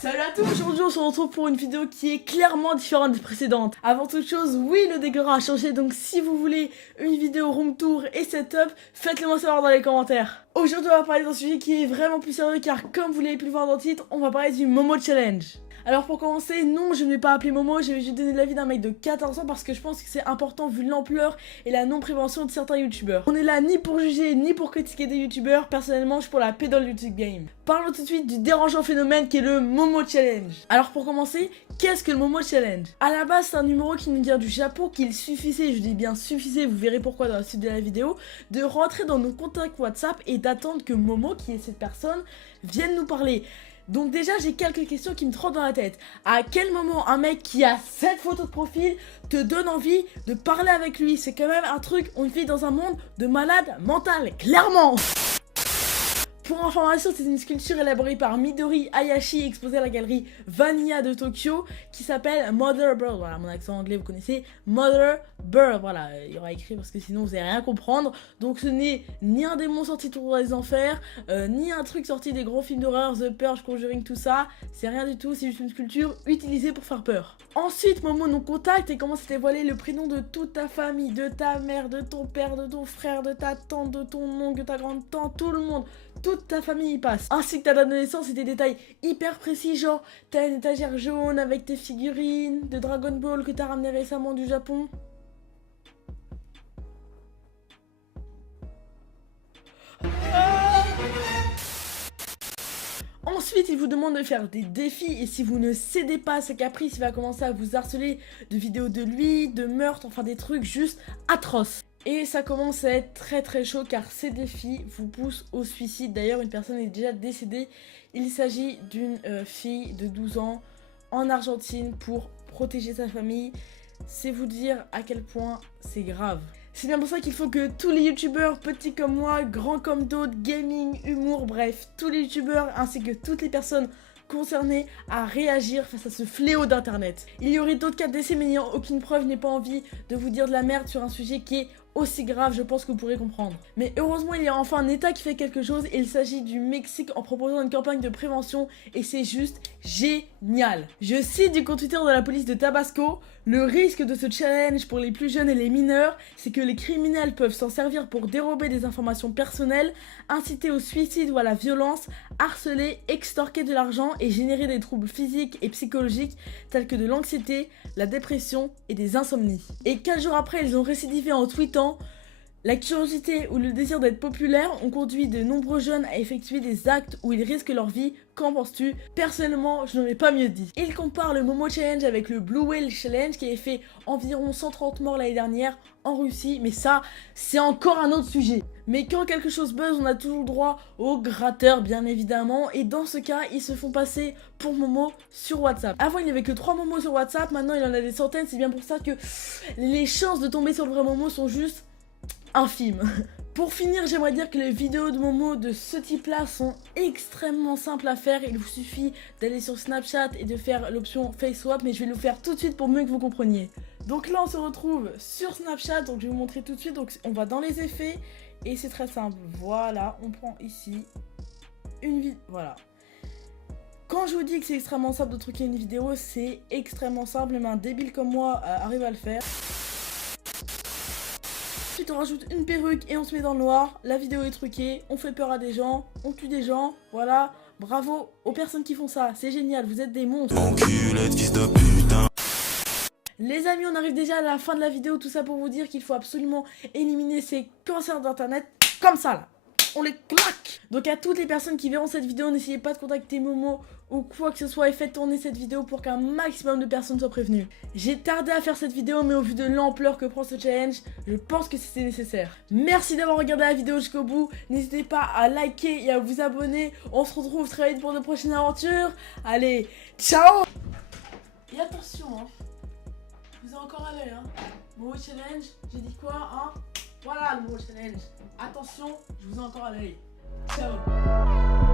Salut à tous, aujourd'hui on se retrouve pour une vidéo qui est clairement différente des précédentes. Avant toute chose, oui, le décor a changé, donc si vous voulez une vidéo room tour et setup, faites-le moi savoir dans les commentaires. Aujourd'hui on va parler d'un sujet qui est vraiment plus sérieux car comme vous l'avez pu le voir dans le titre, on va parler du Momo Challenge. Alors pour commencer, non, je ne vais pas appeler Momo, je vais juste donner l'avis d'un mec de 14 ans parce que je pense que c'est important vu l'ampleur et la non-prévention de certains youtubeurs. On est là ni pour juger ni pour critiquer des youtubeurs, personnellement je suis pour la paix dans le YouTube game. Parlons tout de suite du dérangeant phénomène qui est le Momo Challenge. Alors pour commencer, qu'est-ce que le Momo Challenge? À la base c'est un numéro qui nous vient du Japon qu'il suffisait, je dis bien suffisait, vous verrez pourquoi dans la suite de la vidéo, de rentrer dans nos contacts WhatsApp et d'attendre que Momo, qui est cette personne, vienne nous parler. Donc déjà j'ai quelques questions qui me trottent dans la tête. À quel moment un mec qui a cette photo de profil te donne envie de parler avec lui? C'est quand même un truc, on vit dans un monde de malade mental, clairement. Pour information, c'est une sculpture élaborée par Midori Hayashi, exposée à la galerie Vanilla de Tokyo, qui s'appelle Mother Bird. Voilà, mon accent anglais, vous connaissez. Mother Bird, voilà, il y aura écrit parce que sinon vous n'allez rien comprendre. Donc ce n'est ni un démon sorti tout droit des enfers, ni un truc sorti des gros films d'horreur, The Purge, Conjuring, tout ça. C'est rien du tout, c'est juste une sculpture utilisée pour faire peur. Ensuite, Momo nous contacte et commence à dévoiler le prénom de toute ta famille, de ta mère, de ton père, de ton frère, de ta tante, de ton oncle, de ta grande-tante, tout le monde. Toute ta famille y passe, ainsi que ta date de naissance et des détails hyper précis, genre t'as une étagère jaune avec tes figurines de Dragon Ball que t'as ramené récemment du Japon. Ensuite, il vous demande de faire des défis et si vous ne cédez pas à ses caprices, il va commencer à vous harceler de vidéos de lui, de meurtres, enfin des trucs juste atroces. Et ça commence à être très chaud car ces défis vous poussent au suicide. D'ailleurs, une personne est déjà décédée. Il s'agit d'une fille de 12 ans en Argentine pour protéger sa famille. C'est vous dire à quel point c'est grave. C'est bien pour ça qu'il faut que tous les youtubeurs, petits comme moi, grands comme d'autres, gaming, humour, bref, tous les youtubeurs ainsi que toutes les personnes concernés à réagir face à ce fléau d'internet. Il y aurait d'autres cas de décès mais n'ayant aucune preuve, je n'ai pas envie de vous dire de la merde sur un sujet qui est aussi grave, je pense que vous pourrez comprendre. Mais heureusement il y a enfin un état qui fait quelque chose et il s'agit du Mexique en proposant une campagne de prévention et c'est juste génial. Je cite du compte Twitter de la police de Tabasco: le risque de ce challenge pour les plus jeunes et les mineurs, c'est que les criminels peuvent s'en servir pour dérober des informations personnelles, inciter au suicide ou à la violence, harceler, extorquer de l'argent et générer des troubles physiques et psychologiques tels que de l'anxiété, la dépression et des insomnies. Et 4 jours après, ils ont récidivé en tweetant: la curiosité ou le désir d'être populaire ont conduit de nombreux jeunes à effectuer des actes où ils risquent leur vie. Qu'en penses-tu? Personnellement, je n'en ai pas mieux dit. Il compare le Momo Challenge avec le Blue Whale Challenge qui avait fait environ 130 morts l'année dernière en Russie, mais ça, c'est encore un autre sujet. Mais quand quelque chose buzz, on a toujours droit aux gratteurs, bien évidemment, et dans ce cas, ils se font passer pour Momo sur WhatsApp. Avant, il n'y avait que 3 Momos sur WhatsApp, maintenant il y en a des centaines, c'est bien pour ça que les chances de tomber sur le vrai Momo sont juste infime. Pour finir, j'aimerais dire que les vidéos de Momo de ce type-là sont extrêmement simples à faire. Il vous suffit d'aller sur Snapchat et de faire l'option Face Swap, mais je vais le faire tout de suite pour mieux que vous compreniez. Donc là, on se retrouve sur Snapchat, donc je vais vous montrer tout de suite. Donc on va dans les effets et c'est très simple. Voilà, on prend ici une vidéo. Voilà. Quand je vous dis que c'est extrêmement simple de truquer une vidéo, c'est extrêmement simple, même un débile comme moi arrive à le faire. Ensuite on rajoute une perruque et on se met dans le noir, la vidéo est truquée, on fait peur à des gens, on tue des gens, voilà, bravo aux personnes qui font ça, c'est génial, vous êtes des monstres. Enculé, fils de putain. Les amis, on arrive déjà à la fin de la vidéo, tout ça pour vous dire qu'il faut absolument éliminer ces cancers d'internet, comme ça là. On les claque. Donc à toutes les personnes qui verront cette vidéo, n'essayez pas de contacter Momo ou quoi que ce soit et faites tourner cette vidéo pour qu'un maximum de personnes soient prévenues. J'ai tardé à faire cette vidéo mais au vu de l'ampleur que prend ce challenge, je pense que c'était nécessaire. Merci d'avoir regardé la vidéo jusqu'au bout, n'hésitez pas à liker et à vous abonner. On se retrouve très vite pour de prochaines aventures. Allez, ciao. Et attention hein, je vous ai encore à l'œil hein. Momo Challenge, j'ai dit quoi hein? Voilà le Momo Challenge. Attention, je vous ai encore à l'œil. Ciao.